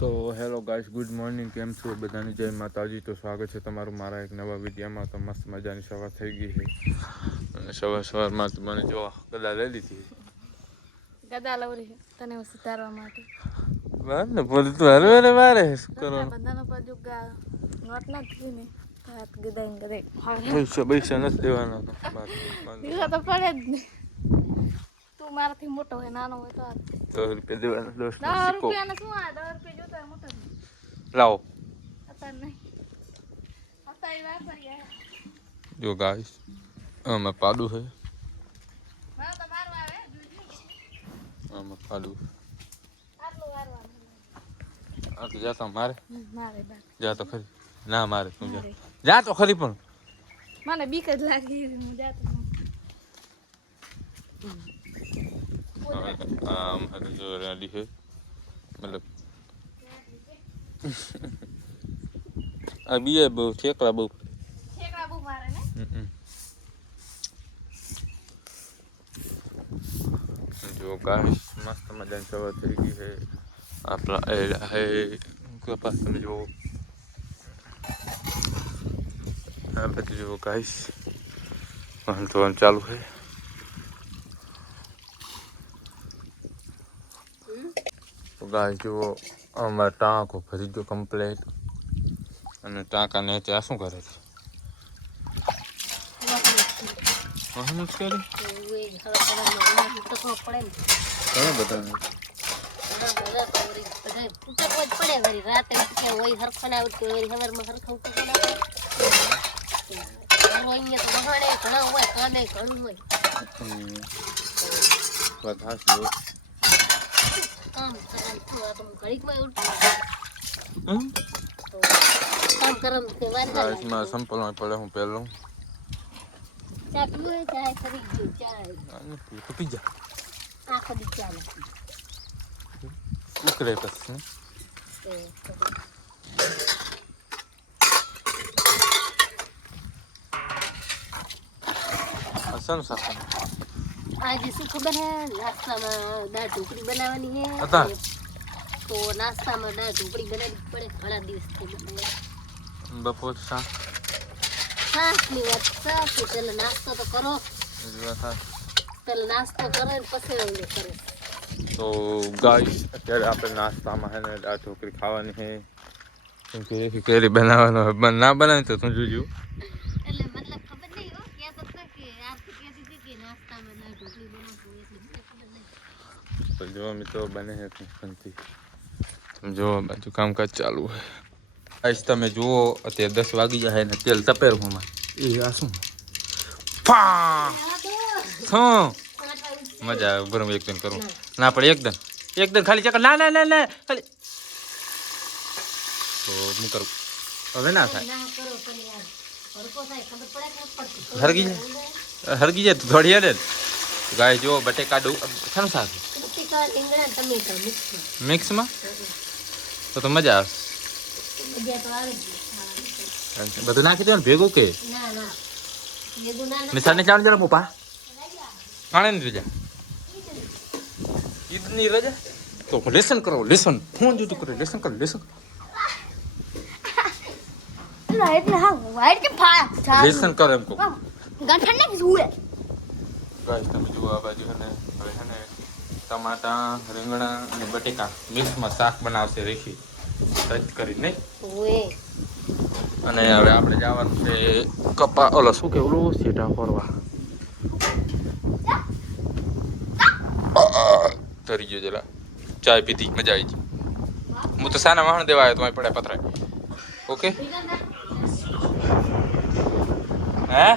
તો hello guys, good morning. કેમ છો બધાની? જય માતાજી. તો સ્વાગત છે તમારું મારા એક નવા વિડીયોમાં. તો મસ્ત મજાની સવાર થઈ ગઈ છે અને સવારમાં મને જો ગદા લઈ લીધી. ગદા લવરી છે તને સુધારવા માટે. વાત ને બોલ તું હલવે મારે શું કરો? બંધાનો બાજુ નોટ ના થઈ ને હાથ ગદાઈ ગદાઈ પૈસા નથી દેવાના દીવા તો પડે જ ને. તું મારાથી મોટો હોય નાનો હોય તો 10 રૂપિયા દેવાના. 10 રૂપિયાને શું આ 10 રૂપિયા જોતા મોટો લાવો. અત્યારે નહીં અત્યારે વાપરીએ. જો ગાઈસ આમાં પાડું છે. હા તો મારવા આવે જોજો. આમાં પાડું આટલું વારવાનું. આ તો જાતા મારે મારે બાર જા તો ખરી. ના મારે તું જા તો ખરી. પણ મને બીક જ લાગી. હું જાતો આમ જો રેડી છે મતલબ આ બીએ બહુ ઠેકડા બહુ મારે ને જો ગાઈસ મસ્ત મજાની સવાર થઈ ગઈ છે. આપણા એડા હે કપાસ તમે જો આ બધું જો ગાઈસ વાંધો ચાલુ છે. તો ગાઈસ જો અમારા ટાંકો ભરી ગયો કમ્પ્લીટ અને ટાંકા ને ત્યાં શું કરે છે? ઘણા બધા સંપલ પડે હું પેલું પીજા ઉકળે પછી હસન સાસન આજે શું ખબર હે નાસ્તામાં દાળ ઢોકળી બનાવવાની હે હતા તો નાસ્તામાં દાળ ઢોકળી બનાવવી પડે ઘણા દિવસથી બનાવે બપોર શાક ની વાત સાચી પેલા નાસ્તો તો કરો પેલા નાસ્તો કરે ને પછી રંગે કરે. તો ગાઈસ અત્યારે આપણે નાસ્તામાં હે ને દાળ ઢોકળી ખાવાની છે. કેમ કે કેરી બનાવવાનો ના બનાવે તો તું જોજો. એટલે મતલબ ખબર નહીં હો કે તો કે આ કહેતી હતી કે નાસ્તામાં દાળ ઢોકળી બનાવવું એટલે મને ખબર નહીં. તો જો મિત્રો બને છે કંથી તમે જો બાજુ કામકાજ ચાલુ છે. ગાઈસ તમે જુઓ અત્યારે 10 વાગી જાય ને તેલ તપેરમાં એ આ શું ફા શું મજા આવે ગરમ એકદમ કરું ના પડે એકદમ ખાલી ચક્કર ના ના ના ના ખાલી તો હું કરું હવે ના થાય હરગી જાય થોડી હેડે ગાય જો બટેકા શાનું શાક મિક્સમાં તો મજા આવે. બધું નાખી દો ને ભેગું કે નિશાળની ચાણ જરા મોપા આણે ની રજા ઈદની રજા તો લેસન કરો લેસન ફોન જોતું કરે લેસન કરો લેસન લેસન કરો એમ કહું. ગાઈસ તમે જુઓ આ બાજુ હે ને હવે હે ને ટમાટા રીંગણા અને બટેકા મિક્સમાં શાક બનાવશે રેખી ટચ કરી નહીં. અને હવે આપણે જવાનું છે કપા ઓલો શું કે ઓલું સીટા ફરવા તરી ગયો જરા ચાય પીધી મજા આવી ગઈ. હું તો સાના વાહણ દેવા આવ્યો તમારી પડે પથરાય ઓકે હે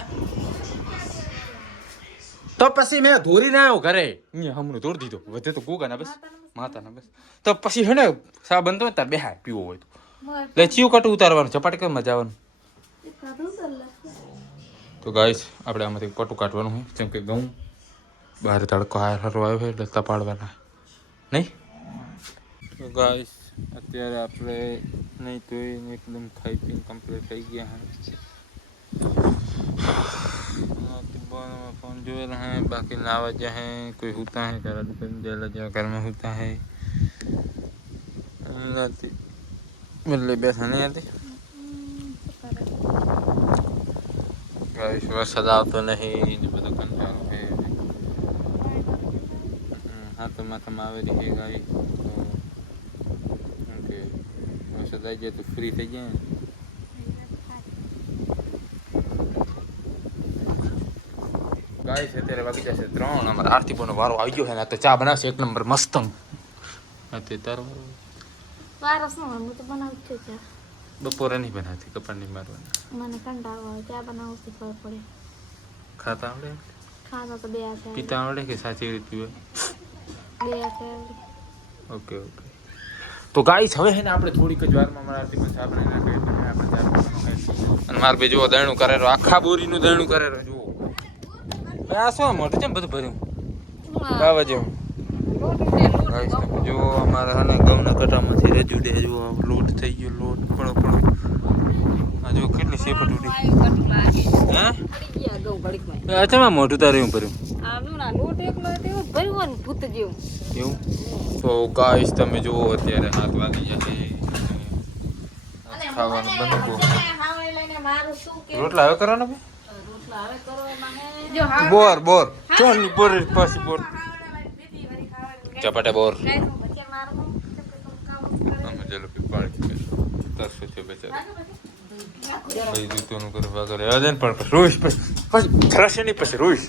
તો પછી મેં ધોરી ના આવ્યો ઘરે હમણાં ધોરી દીધો વધે તો ગોગાના બસ માતાના બસ તો પછી હે ને સા બંધ હોય તાર બેહાય પીવો હોય તો એટલે ચીવ કટું ઉતારવાનું ઝપાટ કેમ મજાવાનું. તો ગાઈસ આપણે આમાંથી પટું કાઢવાનું હોય જેમ કે ઘઉં બહાર તડકો હારો આવ્યો હોય એટલે તપાડવાના નહીં. તો ગાઈસ અત્યારે આપણે નહીં તો એકદમ ખાઈ પીને કમ્પ્લીટ થઈ ગયા हैं. फोन जो हैं बाकी नावा जो हैं कोई होता है घर में होता है નથી એટલે બેઠા નહીં હતી ગાઈસ વરસાદ આવતો નહીં ને બધું કંટાળો છે હાથમાં આવેલી છે ગાઈ તો કે વરસાદ આવી જાય તો ફ્રી થઈ જાય ને ગાઈસ અત્યારે વાગી જશે 3 અમારા આરતી બોનો વારો આવી ગયો છે ને તો ચા બનાવશે એક નંબર મસ્ત અત્યારે તારો વારો શું હું તો બનાવું છું ચા બપોરે નહીં બનાવતી કપડ નહીં મારવાની મને કંટાળો આવે ચા બનાવું તો ખબર પડે ખાતા આવડે ખાતા તો બે હાથે પીતા આવડે કે સાચી રીતે પીવે બે હાથે ઓકે ઓકે તો ગાઈસ હવે હે ને આપણે થોડીક જ વારમાં અમારા આરતીમાં ચા બનાવી નાખીએ એટલે આપણે ચા બનાવવાનું ખાઈશું અને માર બે જુઓ દયણું કરેલો આખા બોરીનું દયણું કરેલો જુઓ આ શું મોટું છે બધું ભર્યું બાવા જેવું ગાઈસ તમે જુઓ અમારા હે ને ગમના કટામાંથી રજૂડે જુઓ લોટ થઈ ગયો લોટ પડો આ જો કેટલી સેફટ ઉડી હે અચ્છા મોટું તારે એવું ભર્યું એવું તો ગાઈસ તમે જુઓ અત્યારે 7 વાગી જાય ખાવાનું બનવું રોટલા હવે કરવાના ભાઈ બોર બોર ચાલ બોર પાછી બોર ચપાટા બોર અમે ચલો પાણી તરસો છે બેચારા ભાઈ જૂતોનું કરવા કરે આજે ને પણ રોઈશ પછી થરશે નહીં પછી રોઈશ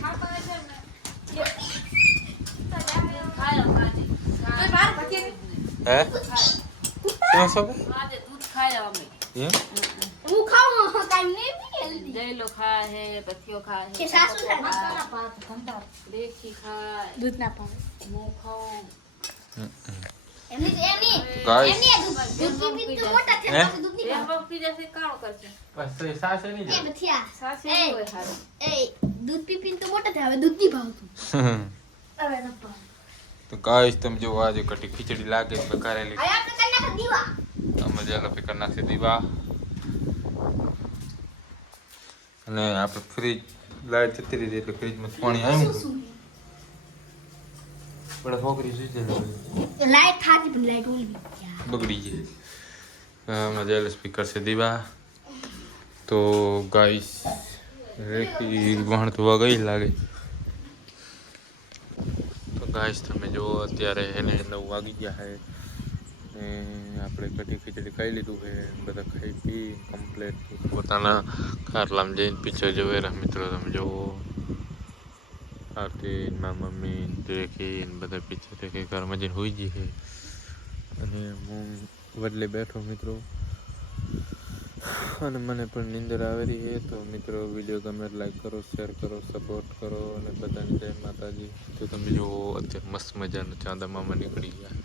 હે શું શું दूध खाया हमें ये હું ખાઉં કાઈ નહીં પી जयलो खाया है पथियो खाया है કે સાસુ થાય देखी खाया દૂધ ના પાવ मुंह खाओ એની ગાઈસ દૂધ પી તો મોટા હે? થયા દૂધ ની ये हम पी जैसे काणो करছে બસ સાસે નહીં એ જાય બથિયા सासे ए। कोई हारो એ દૂધ પી તો મોટા થયા હવે દૂધ ની ભાવતું હવે ન ભાવ તો ગાઈસ તમે જો આજે કટી ખીચડી લાગે બકારેલી હવે આપણે કરી નાખ દીવા અમે જેલો ફિકર નાખી દીવા અને આપણે ફ્રીજ લાઈટ જતી રહી એટલે ફ્રીજમાં પાણી આવ્યું પણ છોકરી સુઈ જાય લાઈટ થાતી પણ લાઈટ ઓલી બગડી જાય અમે જેલો સ્પીકર છે દીવા તો ગાઈસ રેકી વહણ તો ગઈ લાગે તો ગાઈસ તમે જો અત્યારે એને 9 વાગી ગયા છે ને આપણે કટી ખીચડી ખાઈ લીધું છે બધા ખાઈ પી કમ્પ્લીટ પોતાના ખાટલામાં જઈને પિક્ચર જોવે રહ્યા મિત્રો તમે જુઓ આરતી મારા મમ્મી દેખી બધા પિક્ચર દેખી ઘરમાં જઈને હોઈ ગઈ છે અને હું બદલે બેઠો મિત્રો અને મને પણ નીંદર આવેલી છે તો મિત્રો વિડીયો ગમે લાઈક કરો શેર કરો સપોર્ટ કરો અને બધાને જય માતાજી તો તમે જુઓ અત્યારે મસ્ત મજાનો ચાંદા મામા નીકળી ગયા